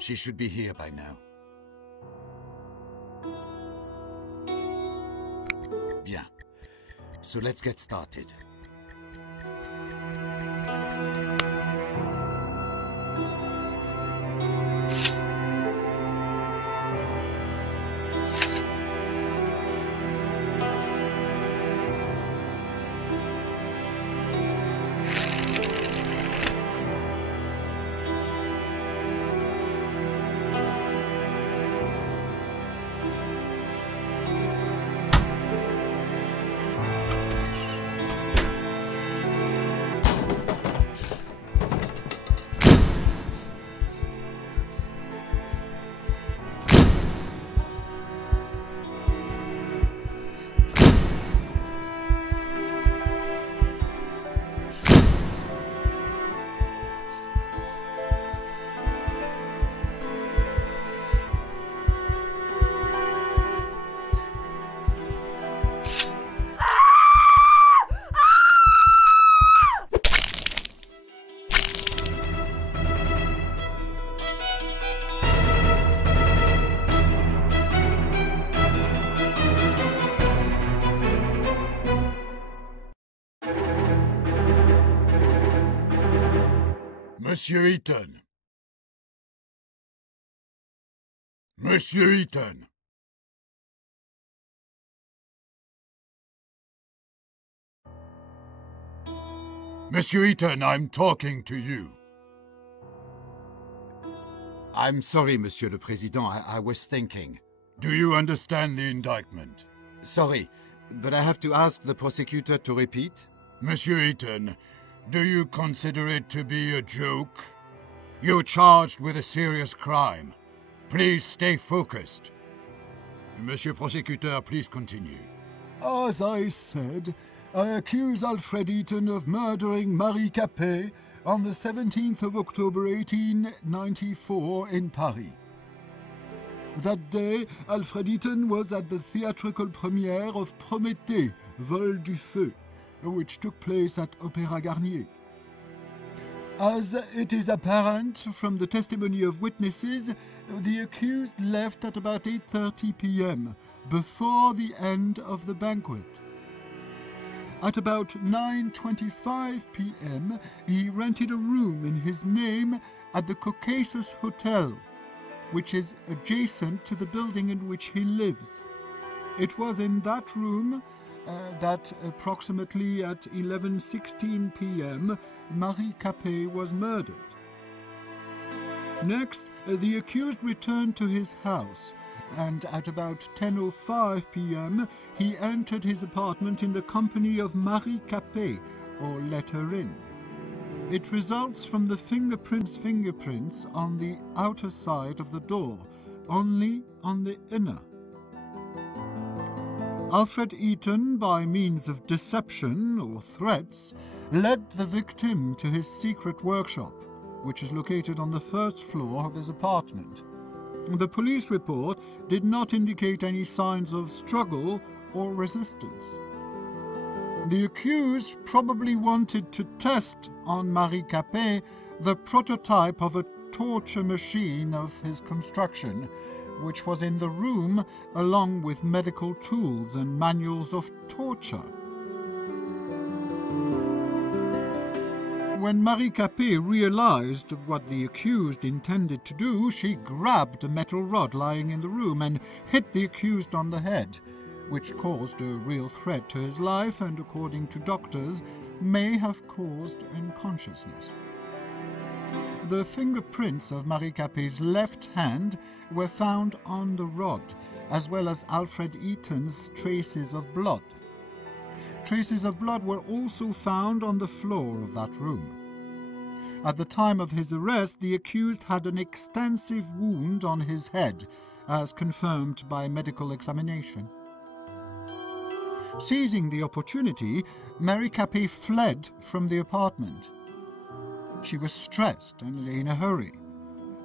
She should be here by now. Bien. So let's get started. Monsieur Eaton. Monsieur Eaton. Monsieur Eaton, I'm talking to you. I'm sorry, Monsieur le Président, I was thinking. Do you understand the indictment? Sorry, but I have to ask the prosecutor to repeat. Monsieur Eaton, do you consider it to be a joke? You're charged with a serious crime. Please stay focused. Monsieur Prosecutor, please continue. As I said, I accuse Alfred Eaton of murdering Marie Capet on the 17th of October 1894 in Paris. That day, Alfred Eaton was at the theatrical premiere of Prométhée, Vol du Feu, which took place at Opéra Garnier. As it is apparent from the testimony of witnesses, the accused left at about 8:30 p.m., before the end of the banquet. At about 9:25 p.m., he rented a room in his name at the Caucasus Hotel, which is adjacent to the building in which he lives. It was in that room that approximately at 11:16 p.m. Marie Capet was murdered. Next, the accused returned to his house, and at about 10:05 p.m. he entered his apartment in the company of Marie Capet, or let her in. It results from the fingerprints on the outer side of the door, only on the inner. Alfred Eaton, by means of deception or threats, led the victim to his secret workshop, which is located on the first floor of his apartment. The police report did not indicate any signs of struggle or resistance. The accused probably wanted to test on Marie Capet the prototype of a torture machine of his construction, which was in the room along with medical tools and manuals of torture. When Marie Capet realized what the accused intended to do, she grabbed a metal rod lying in the room and hit the accused on the head, which caused a real threat to his life and, according to doctors, may have caused unconsciousness. The fingerprints of Marie Capet's left hand were found on the rod, as well as Alfred Eaton's traces of blood. Traces of blood were also found on the floor of that room. At the time of his arrest, the accused had an extensive wound on his head, as confirmed by medical examination. Seizing the opportunity, Marie Capet fled from the apartment. She was stressed and in a hurry.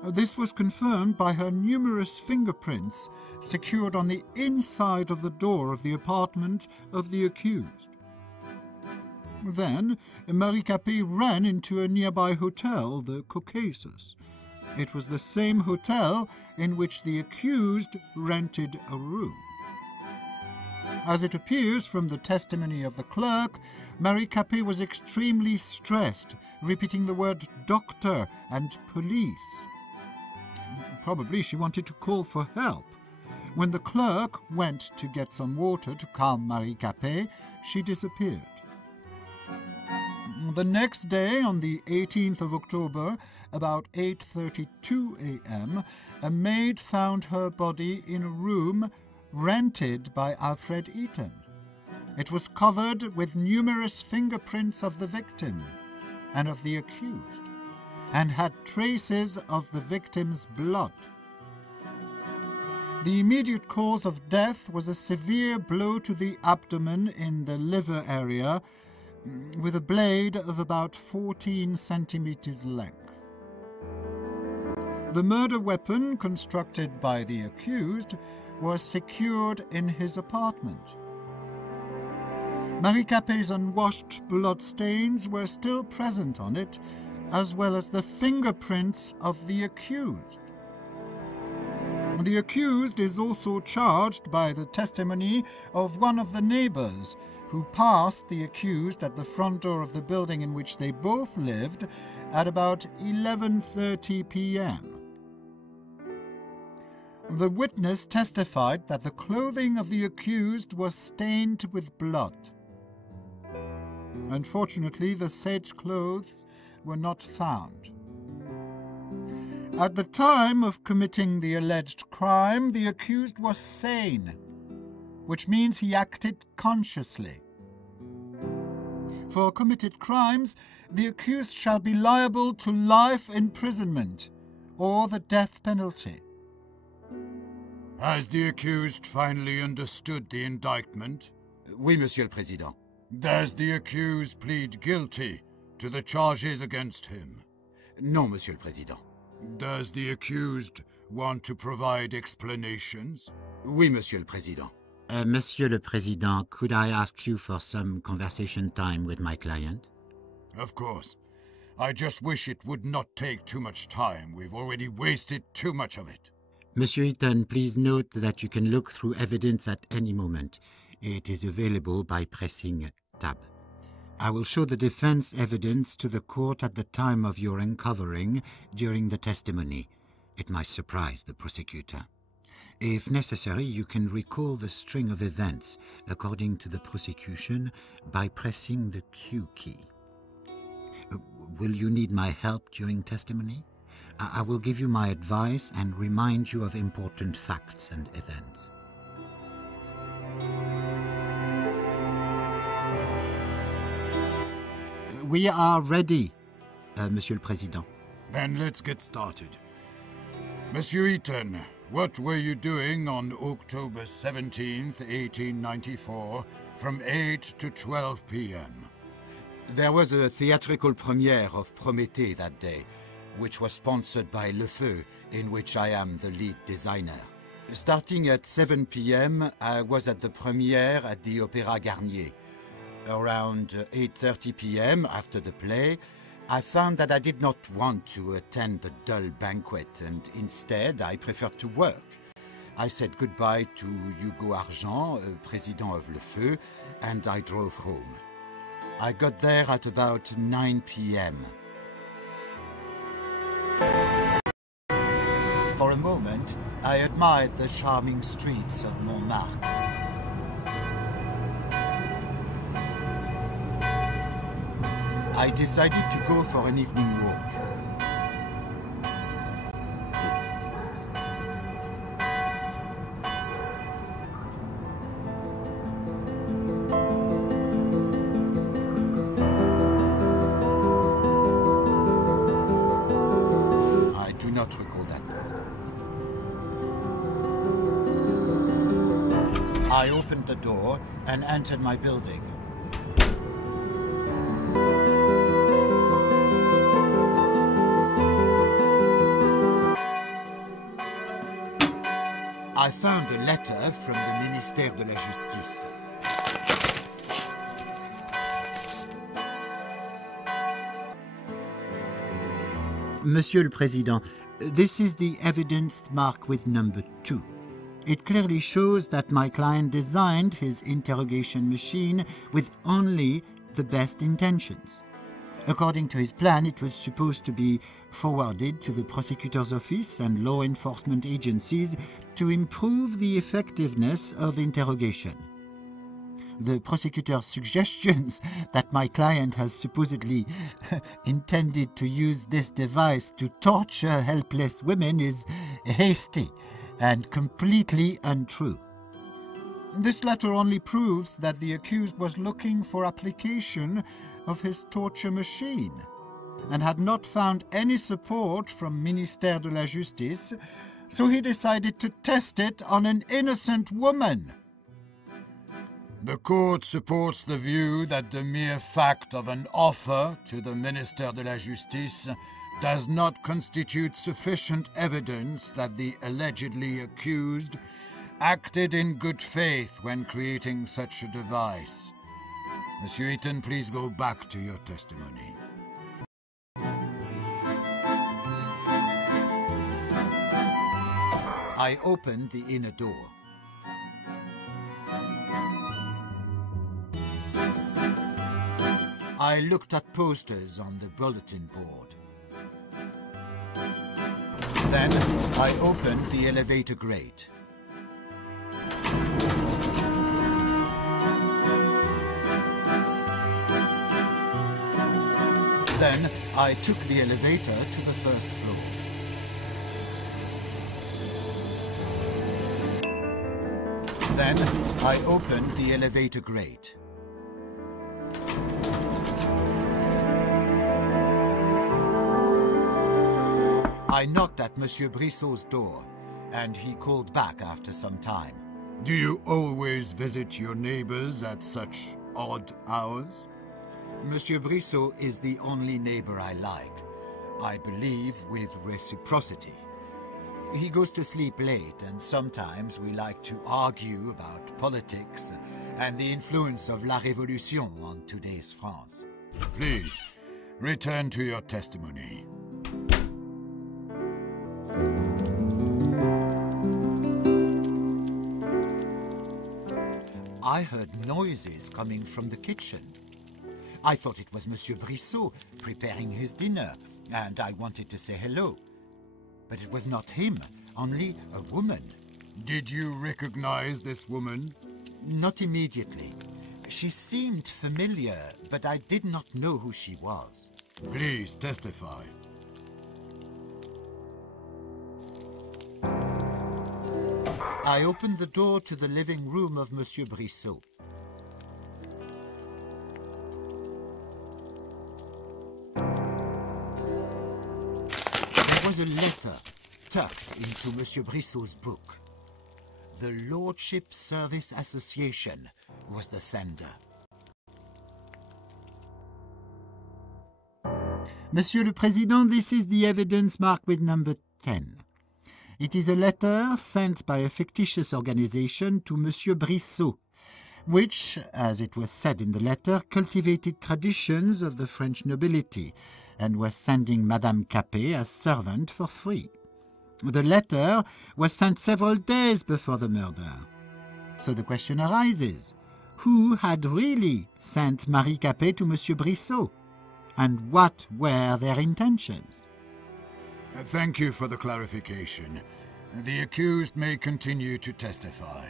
This was confirmed by her numerous fingerprints secured on the inside of the door of the apartment of the accused. Then, Marie Capet ran into a nearby hotel, the Caucasus. It was the same hotel in which the accused rented a room. As it appears from the testimony of the clerk, Marie Capet was extremely stressed, repeating the word doctor and police. Probably she wanted to call for help. When the clerk went to get some water to calm Marie Capet, she disappeared. The next day, on the 18th of October, about 8:32 a.m., a maid found her body in a room rented by Alfred Eaton. It was covered with numerous fingerprints of the victim and of the accused, and had traces of the victim's blood. The immediate cause of death was a severe blow to the abdomen in the liver area, with a blade of about 14 centimeters length. The murder weapon, constructed by the accused, was secured in his apartment. Marie Capet's unwashed blood stains were still present on it, as well as the fingerprints of the accused. The accused is also charged by the testimony of one of the neighbors, who passed the accused at the front door of the building in which they both lived at about 11:30 p.m. The witness testified that the clothing of the accused was stained with blood. Unfortunately, the said clothes were not found. At the time of committing the alleged crime, the accused was sane, which means he acted consciously. For committed crimes, the accused shall be liable to life imprisonment or the death penalty. Has the accused finally understood the indictment? Oui, Monsieur le Président. Does the accused plead guilty to the charges against him? Non, Monsieur le Président. Does the accused want to provide explanations? Oui, Monsieur le Président. Monsieur le Président, could I ask you for some conversation time with my client? Of course. I just wish it would not take too much time. We've already wasted too much of it. Monsieur Eaton, please note that you can look through evidence at any moment. It is available by pressing Tab. I will show the defense evidence to the court at the time of your uncovering during the testimony. It might surprise the prosecutor. If necessary, you can recall the string of events, according to the prosecution, by pressing the Q key. Will you need my help during testimony? I will give you my advice and remind you of important facts and events. We are ready, Monsieur le Président. Then let's get started. Monsieur Eaton, what were you doing on October 17th, 1894, from 8 to 12 p.m.? There was a theatrical premiere of Prométhée that day, which was sponsored by Le Feu, in which I am the lead designer. Starting at 7 p.m., I was at the premiere at the Opéra Garnier. Around 8:30 p.m., after the play, I found that I did not want to attend the dull banquet, and instead I preferred to work. I said goodbye to Hugo Argent, president of Le Feu, and I drove home. I got there at about 9 p.m. For a moment, I admired the charming streets of Montmartre. I decided to go for an evening walk. I do not recall that. I opened the door and entered my building. I found a letter from the Ministère de la Justice. Monsieur le Président, This is the evidence marked with number 2. It clearly shows that my client designed his interrogation machine with only the best intentions. According to his plan, it was supposed to be forwarded to the prosecutor's office and law enforcement agencies to improve the effectiveness of interrogation. The prosecutor's suggestions that my client has supposedly intended to use this device to torture helpless women is hasty and completely untrue. This letter only proves that the accused was looking for application of his torture machine and had not found any support from Ministère de la Justice, so he decided to test it on an innocent woman. The court supports the view that the mere fact of an offer to the Ministère de la Justice does not constitute sufficient evidence that the allegedly accused acted in good faith when creating such a device. Monsieur Eaton, please go back to your testimony. I opened the inner door. I looked at posters on the bulletin board. Then I opened the elevator grate. Then I took the elevator to the first floor. Then I opened the elevator grate. I knocked at Monsieur Brissot's door, and he called back after some time. Do you always visit your neighbors at such odd hours? Monsieur Brissot is the only neighbor I like, I believe with reciprocity. He goes to sleep late, and sometimes we like to argue about politics and the influence of La Révolution on today's France. Please, return to your testimony. I heard noises coming from the kitchen. I thought it was Monsieur Brissot preparing his dinner, and I wanted to say hello. But it was not him, only a woman. Did you recognize this woman? Not immediately. She seemed familiar, but I did not know who she was. Please testify. I opened the door to the living room of Monsieur Brissot. There was a letter tucked into Monsieur Brissot's book. The Lordship Service Association was the sender. Monsieur le Président, this is the evidence marked with number 10. It is a letter sent by a fictitious organization to Monsieur Brissot, which, as it was said in the letter, cultivated traditions of the French nobility and was sending Madame Capet as servant for free. The letter was sent several days before the murder. So the question arises, who had really sent Marie Capet to Monsieur Brissot? And what were their intentions? Thank you for the clarification. The accused may continue to testify.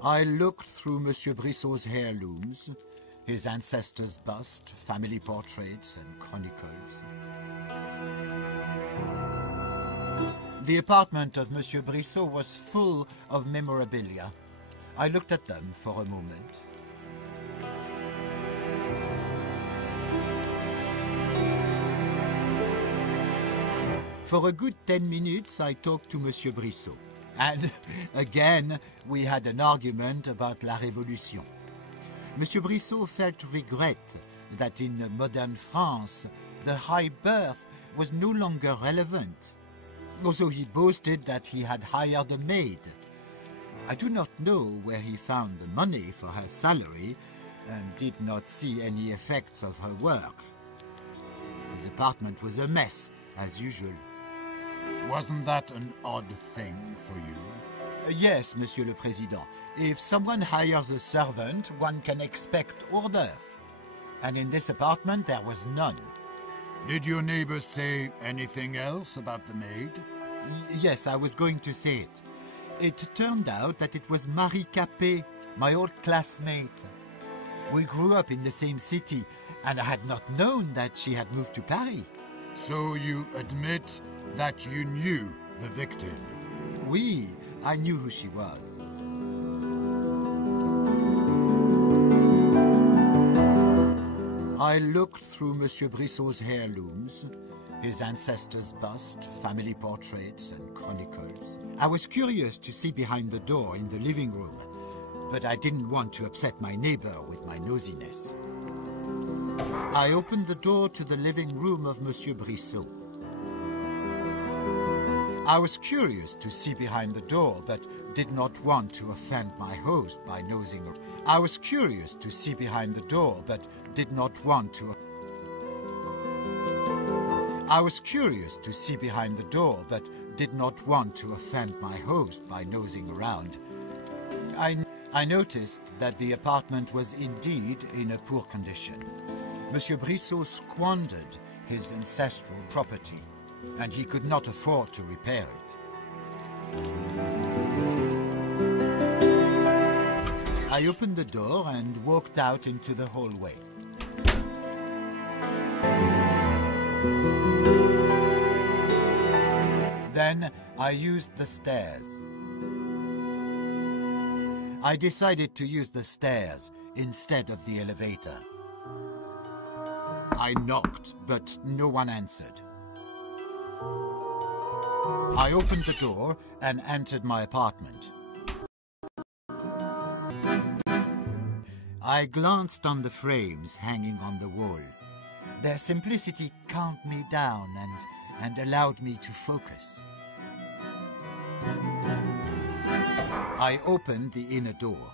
I looked through Monsieur Brissot's heirlooms, his ancestors' bust, family portraits, and chronicles. The apartment of Monsieur Brissot was full of memorabilia. I looked at them for a moment. For a good 10 minutes, I talked to Monsieur Brissot. And again, we had an argument about La Révolution. Monsieur Brissot felt regret that in modern France, the high birth was no longer relevant. Also, he boasted that he had hired a maid. I do not know where he found the money for her salary and did not see any effects of her work. His apartment was a mess, as usual. Wasn't that an odd thing for you? Yes, Monsieur le Président. If someone hires a servant, one can expect order. And in this apartment, there was none. Did your neighbors say anything else about the maid? Yes, I was going to say it. It turned out that it was Marie Capet, my old classmate. We grew up in the same city, and I had not known that she had moved to Paris. So you admit that you knew the victim? Oui, I knew who she was. I looked through Monsieur Brissot's heirlooms, his ancestors' bust, family portraits, and chronicles. I was curious to see behind the door in the living room, but I didn't want to upset my neighbor with my nosiness. I opened the door to the living room of Monsieur Brissot. I was curious to see behind the door, but did not want to offend my host by nosing. I was curious to see behind the door, but did not want to. I was curious to see behind the door, but did not want to offend my host by nosing around. I noticed that the apartment was indeed in a poor condition. Monsieur Brissot squandered his ancestral property, and he could not afford to repair it. I opened the door and walked out into the hallway. Then I used the stairs. I decided to use the stairs instead of the elevator. I knocked, but no one answered. I opened the door and entered my apartment. I glanced on the frames hanging on the wall. Their simplicity calmed me down and allowed me to focus. I opened the inner door.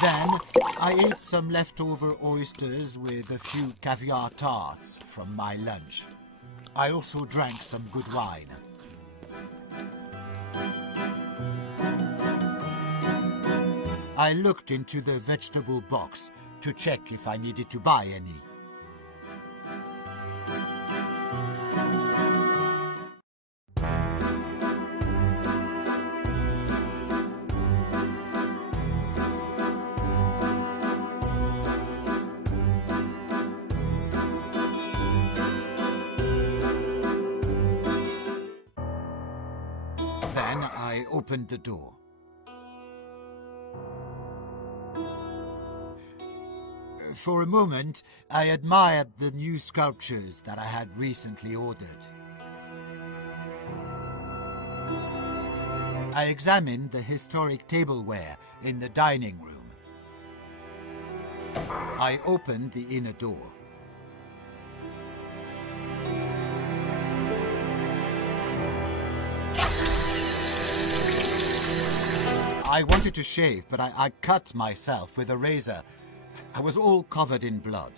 Then I ate some leftover oysters with a few caviar tarts from my lunch. I also drank some good wine. I looked into the vegetable box to check if I needed to buy any. Then I opened the door. For a moment, I admired the new sculptures that I had recently ordered. I examined the historic tableware in the dining room. I opened the inner door. I wanted to shave, but I cut myself with a razor. I was all covered in blood.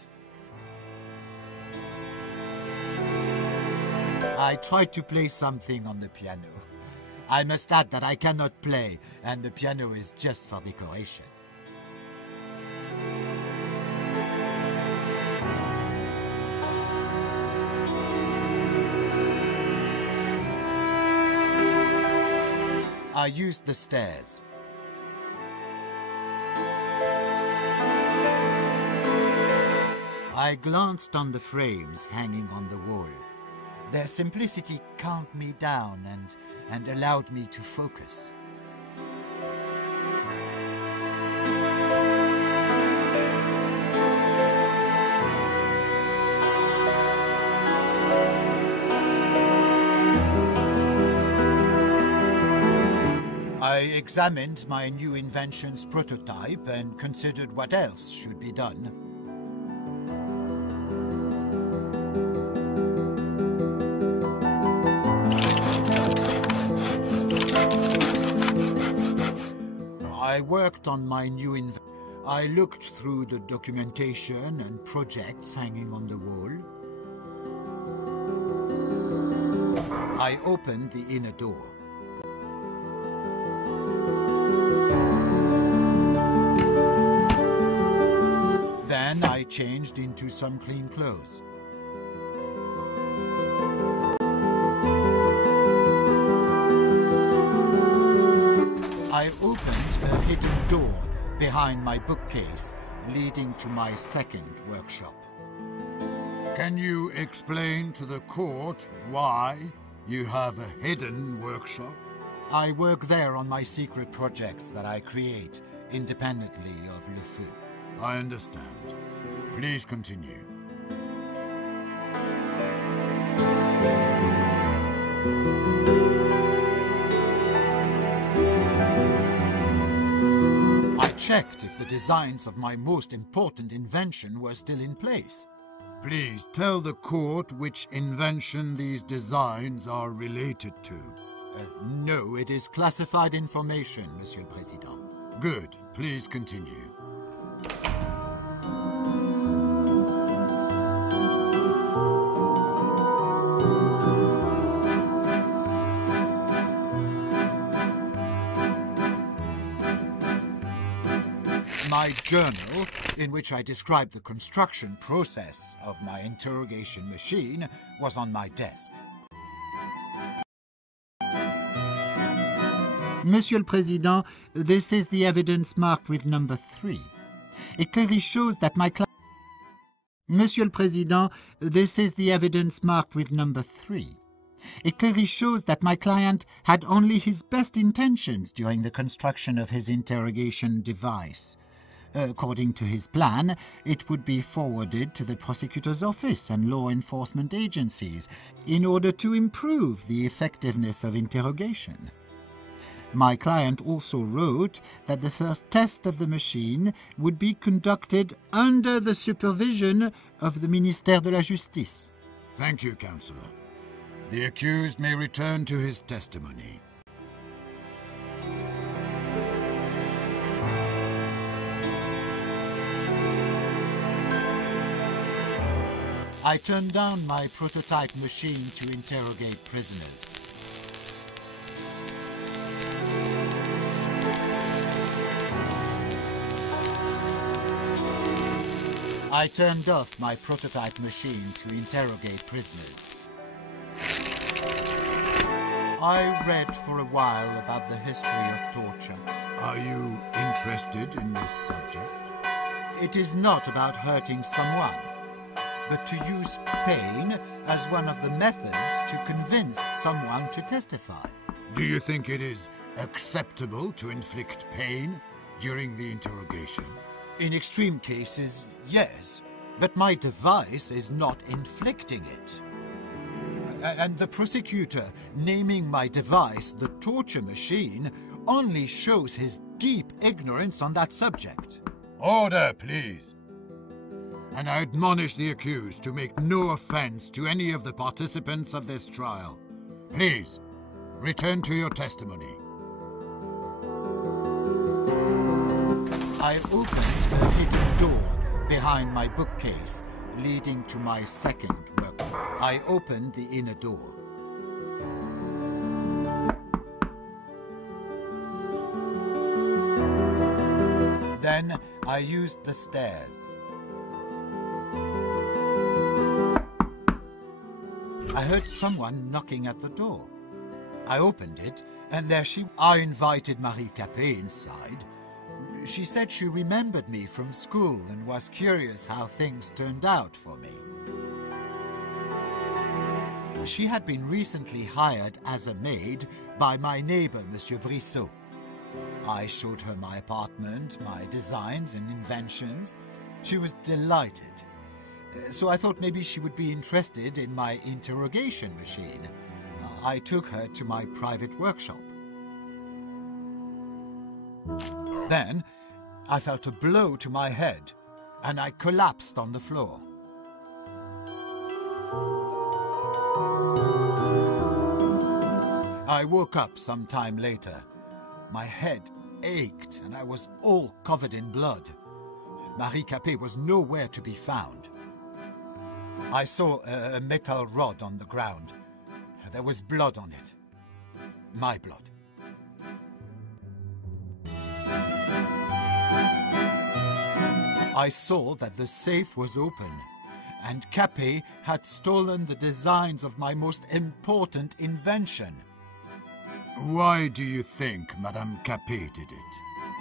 I tried to play something on the piano. I must add that I cannot play, and the piano is just for decoration. I used the stairs. I glanced on the frames hanging on the wall. Their simplicity calmed me down and allowed me to focus. examined my new invention's prototype and considered what else should be done. I worked on my new invention. I looked through the documentation and projects hanging on the wall. I opened the inner door. Then I changed into some clean clothes. I opened a hidden door behind my bookcase, leading to my second workshop. Can you explain to the court why you have a hidden workshop? I work there on my secret projects that I create independently of Le Feu. I understand. Please continue. I checked if the designs of my most important invention were still in place. Please tell the court which invention these designs are related to. No, it is classified information, Monsieur le Président. Good. Please continue. My journal, in which I described the construction process of my interrogation machine, was on my desk. Monsieur le Président, this is the evidence marked with number 3. It clearly shows that my client... Monsieur le Président, this is the evidence marked with number 3. It clearly shows that my client had only his best intentions during the construction of his interrogation device. According to his plan, it would be forwarded to the prosecutor's office and law enforcement agencies in order to improve the effectiveness of interrogation. My client also wrote that the first test of the machine would be conducted under the supervision of the Ministère de la Justice. Thank you, Counselor. The accused may return to his testimony. I turned down my prototype machine to interrogate prisoners. I turned off my prototype machine to interrogate prisoners. I read for a while about the history of torture. Are you interested in this subject? It is not about hurting someone, but to use pain as one of the methods to convince someone to testify. Do you think it is acceptable to inflict pain during the interrogation? In extreme cases, yes, but my device is not inflicting it. And the prosecutor naming my device the torture machine only shows his deep ignorance on that subject. Order, please. And I admonish the accused to make no offense to any of the participants of this trial. Please, return to your testimony. I opened a hidden door behind my bookcase, leading to my second workshop. I opened the inner door. Then I used the stairs. I heard someone knocking at the door. I opened it, and there she was. I invited Marie Capet inside. She said she remembered me from school and was curious how things turned out for me. She had been recently hired as a maid by my neighbor, Monsieur Brissot. I showed her my apartment, my designs and inventions. She was delighted. So I thought maybe she would be interested in my interrogation machine. I took her to my private workshop. Then, I felt a blow to my head, and I collapsed on the floor. I woke up some time later. My head ached, and I was all covered in blood. Marie Capet was nowhere to be found. I saw a metal rod on the ground. There was blood on it. My blood. I saw that the safe was open, and Capet had stolen the designs of my most important invention. Why do you think Madame Capet did it?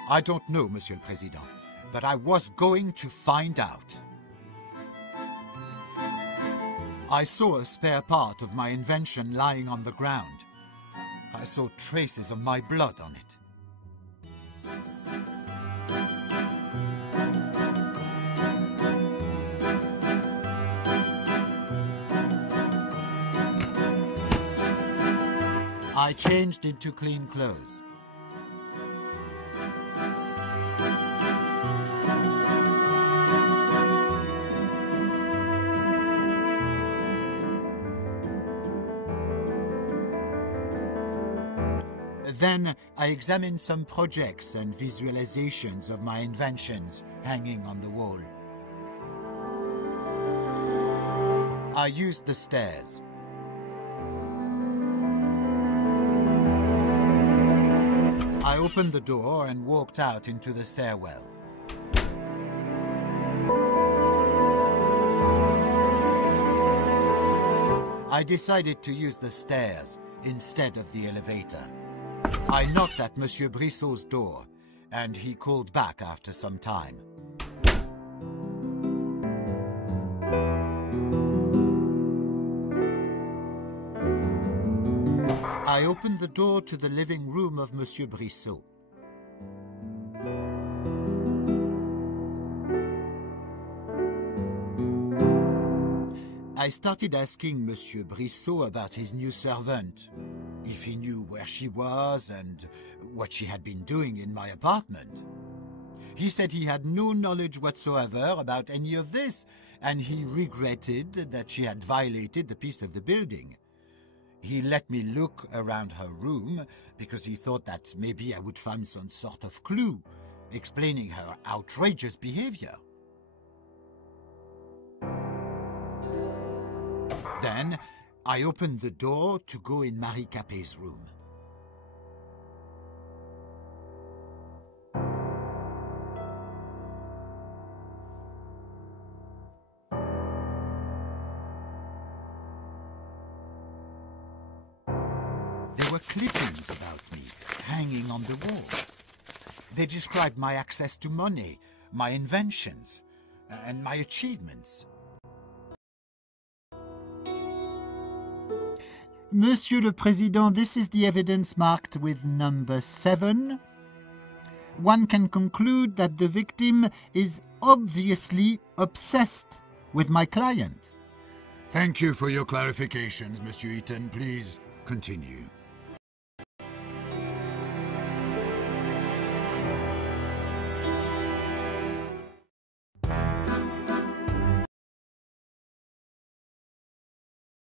I don't know, Monsieur le Président, but I was going to find out. I saw a spare part of my invention lying on the ground. I saw traces of my blood on it. I changed into clean clothes. Then I examined some projects and visualizations of my inventions hanging on the wall. I used the stairs. I opened the door and walked out into the stairwell. I decided to use the stairs instead of the elevator. I knocked at Monsieur Brissot's door, and he called back after some time. I opened the door to the living room of Monsieur Brissot. I started asking Monsieur Brissot about his new servant, if he knew where she was and what she had been doing in my apartment. He said he had no knowledge whatsoever about any of this, and he regretted that she had violated the peace of the building. He let me look around her room because he thought that maybe I would find some sort of clue explaining her outrageous behavior. Then I opened the door to go in Marie Capet's room. There were clippings about me hanging on the wall. They described my access to money, my inventions, and my achievements. Monsieur le Président, this is the evidence marked with number 7. One can conclude that the victim is obviously obsessed with my client. Thank you for your clarifications, Monsieur Eaton. Please continue.